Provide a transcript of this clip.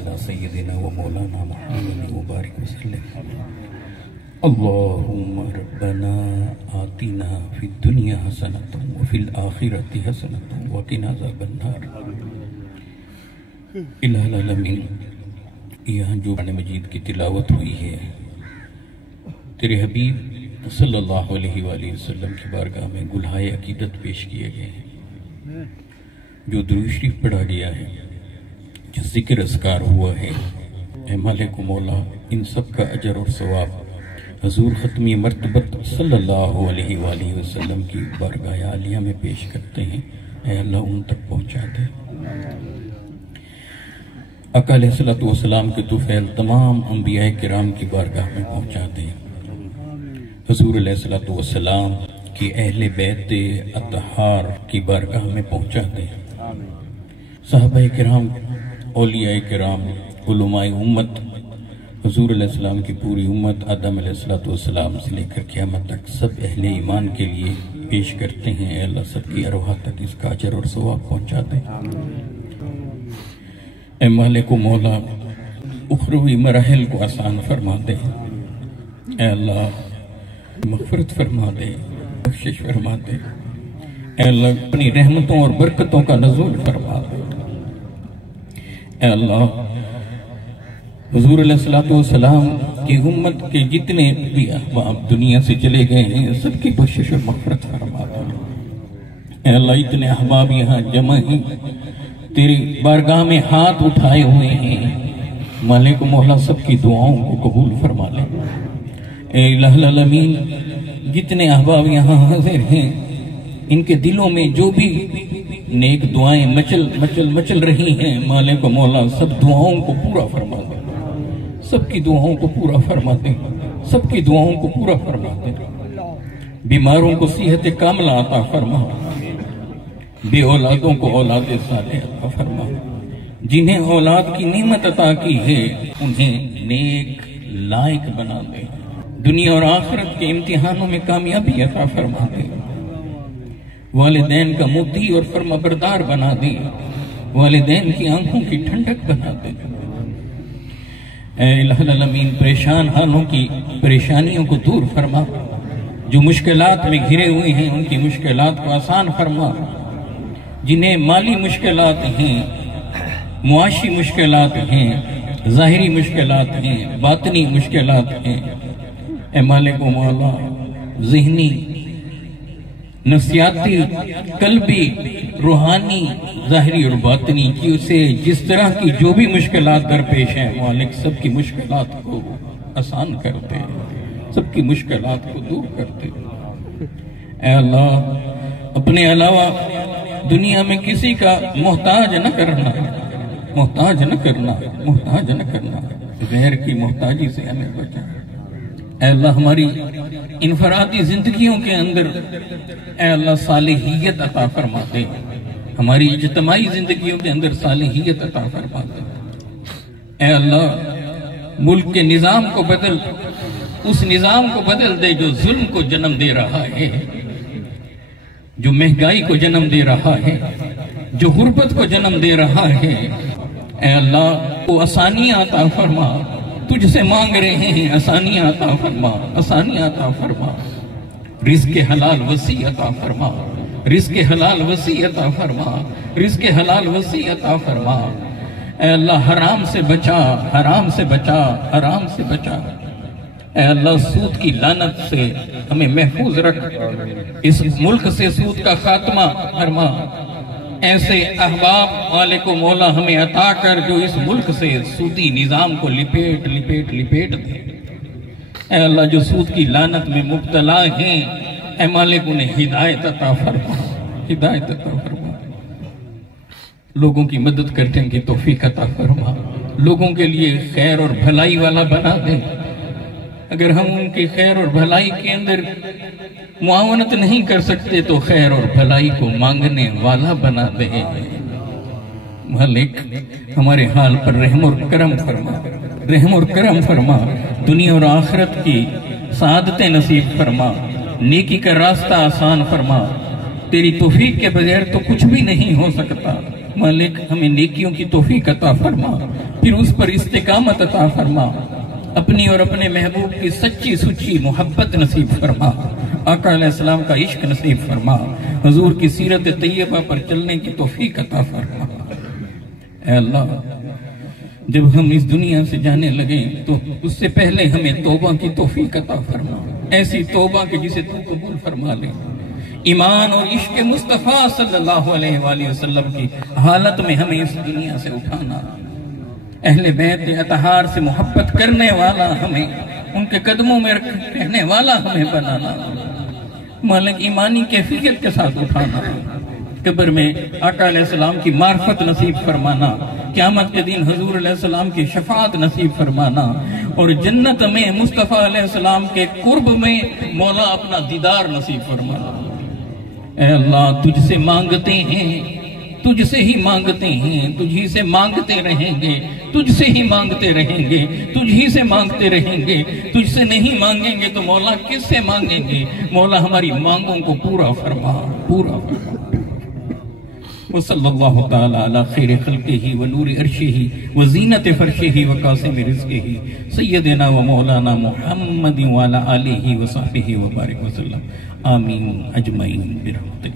علی سیدنا و مولانا محمد مبارک وسلم اللہم ربنا آتنا فی الدنیا حسنۃ وفی الآخرۃ حسنۃ وقنا عذاب النار۔ الہ العالمین، یہاں جو قرآن مجید کی تلاوت ہوئی ہے، تیرے حبیب صلی اللہ علیہ وآلہ وسلم کی بارگاہ میں گلہائے عقیدت پیش کیے گئے ہیں، جو درود شریف پڑھا گیا ہے، جو ذکر اذکار ہوا ہے، اے مالک و مولا، ان سب کا اجر اور ثواب حضور ختمی مرتبت صلی اللہ علیہ وآلہ وسلم کی بارگاہ عالیہ میں پیش کرتے ہیں، اے اللہ ان تک پہنچا دے۔ آقا علیہ الصلوۃ والسلام کے طفیل تمام انبیاء کرام کی بارگاہ میں پہنچا دے۔ حضور علیہ الصلوۃ والسلام کی اہل بیت اطہار کی بارگاہ میں پہنچا دے۔ صحابہ کرام، اولیاء کرام، علماء امت، حضور علیہ السلام کی پوری امت آدم علیہ السلام سے لے کر قیامت تک سب اہل ایمان کے لیے پیش کرتے ہیں، اے اللہ سب کی ارواح تک اس کا اجر اور ثواب پہنچا دے۔ اے مالک و مولا، اخروی مراحل کو آسان فرما دے، اے اللہ مغفرت فرما دے، بخشش فرما دے، اے اللہ اپنی رحمتوں اور برکتوں کا نزول فرما دے۔ اے اللہ حضور علیہ السلام کی امت کے جتنے بھی احباب دنیا سے چلے گئے ہیں، سب کی بخشش اور مغفرت فرما دے۔ اے اللہ اتنے احباب یہاں جمع ہیں، تیری بارگاہ میں ہاتھ اٹھائے ہوئے ہیں، مالک و مولا سب کی دعاؤں کو قبول فرما لے۔ اے الہ العالمین، جتنے احباب یہاں حاضر ہیں، ان کے دلوں میں جو بھی نیک دعائیں مچل رہی ہیں، مالک و مولا سب دعاؤں کو پورا فرما دے، سب کی دعاؤں کو پورا فرما دے، سب کی دعاؤں کو پورا فرما دے۔ بیماروں کو صحت کاملہ عطا فرما، بے اولادوں کو اولاد صالح عطا فرما، جنہیں اولاد کی نعمت عطا کی ہے انہیں نیک لائق بنا دے، دنیا اور آخرت کے امتحانوں میں کامیابی عطا فرما دے، والدین کا مطیع اور فرما بردار بنا دے، والدین کی آنکھوں کی ٹھنڈک بنا دے۔ اے الہ العالمین، پریشان حالوں کی پریشانیوں کو دور فرما، جو مشکلات میں گھرے ہوئے ہیں ان کی مشکلات کو آسان فرما، جنہیں مالی مشکلات ہیں، معاشی مشکلات ہیں، ظاہری مشکلات ہیں، باطنی مشکلات ہیں، اے مالک و مولا ذہنی، نفسیاتی، قلبی، روحانی، ظاہری اور باطنی کی اسے جس طرح کی جو بھی مشکلات درپیش ہیں، مالک سب کی مشکلات کو آسان کر دے، سب کی مشکلات کو دور کر دے۔ اے اللہ اپنے علاوہ دنیا میں کسی کا محتاج نہ کرنا، محتاج نہ کرنا، محتاج نہ کرنا، غیر کی محتاجی سے ہمیں بچا۔ اے اللہ ہماری انفرادی زندگیوں کے اندر اے اللہ صالحیت عطا فرما دے، ہماری اجتماعی زندگیوں کے اندر صالحیت عطا فرما دے۔ اے اللہ ملک کے نظام کو بدل، اس نظام کو بدل دے جو ظلم کو جنم دے رہا ہے، جو مہنگائی کو جنم دے رہا ہے، جو غربت کو جنم دے رہا ہے۔ اے اللہ وہ آسانیاں عطا فرما، تجھ سے مانگ رہے ہیں، آسانیاں عطا فرما، آسانیاں عطا فرما، رزق حلال وسیع عطا فرما، رزق حلال وسیع عطا فرما، رزق حلال وسیع عطا فرما۔ اے اللہ حرام سے بچا، حرام سے بچا، حرام سے بچا۔ اے اللہ سود کی لعنت سے ہمیں محفوظ رکھ، اس ملک سے سود کا خاتمہ فرما، ایسے احباب مالک و مولا ہمیں عطا کر جو اس ملک سے سودی نظام کو لپیٹ دے۔ اے اللہ جو سود کی لعنت میں مبتلا ہیں، اے مالک انہیں ہدایت عطا فرما، ہدایت عطا فرما، لوگوں کی مدد کرنے کی توفیق عطا فرما، لوگوں کے لیے خیر اور بھلائی والا بنا دے۔ اگر ہم ان کی خیر اور بھلائی کے اندر معاونت نہیں کر سکتے تو خیر اور بھلائی کو مانگنے والا بنا دے۔ مالک ہمارے حال پر رحم اور کرم فرما، رحم اور کرم فرما، دنیا اور آخرت کی سعادتیں نصیب فرما، نیکی کا راستہ آسان فرما۔ تیری توفیق کے بغیر تو کچھ بھی نہیں ہو سکتا، مالک ہمیں نیکیوں کی توفیق عطا فرما، پھر اس پر استقامت عطا فرما، اپنی اور اپنے محبوب کی سچی سچی محبت نصیب فرما، آقا علیہ السلام کا عشق نصیب فرما، حضور کی سیرت طیبہ پر چلنے کی توفیق عطا فرما۔ اے اللہ، جب ہم اس دنیا سے جانے لگیں تو اس سے پہلے ہمیں توبہ کی توفیق عطا فرما، ایسی توبہ کہ جسے تو قبول فرما لے، ایمان اور عشق مصطفیٰ صلی اللہ علیہ وآلہ وسلم کی حالت میں ہمیں اس دنیا سے اٹھانا، اہل بیت اطہار سے محبت کرنے والا ہمیں، ان کے قدموں میں رہنے والا ہمیں بنانا، مالک ایمانی کیفیت کے ساتھ اٹھانا، قبر میں آقا علیہ السلام کی معرفت نصیب فرمانا، قیامت کے دن حضور علیہ السلام کی شفاعت نصیب فرمانا، اور جنت میں مصطفیٰ علیہ السلام کے قرب میں مولا اپنا دیدار نصیب فرمانا۔ اے اللہ، تجھ سے مانگتے ہیں، تجھ سے ہی مانگتے ہیں، تجھ ہی سے مانگتے رہیں گے، تجھ سے ہی مانگتے رہیں گے، تجھ ہی سے مانگتے رہیں گے، تجھ سے نہیں مانگیں گے تو مولا کس سے مانگیں گے؟ مولا ہماری مانگوں کو پورا فرما، پورا فرما۔ وصلی اللہ تعالی علی خیر خلقہ ونور عرشہ وزینت فرشہ وقاسم رزقہ سیدنا و مولانا محمد وعلی آلہ وصحبہ وبارک وسلم، آمین اجمعین برحمتہ۔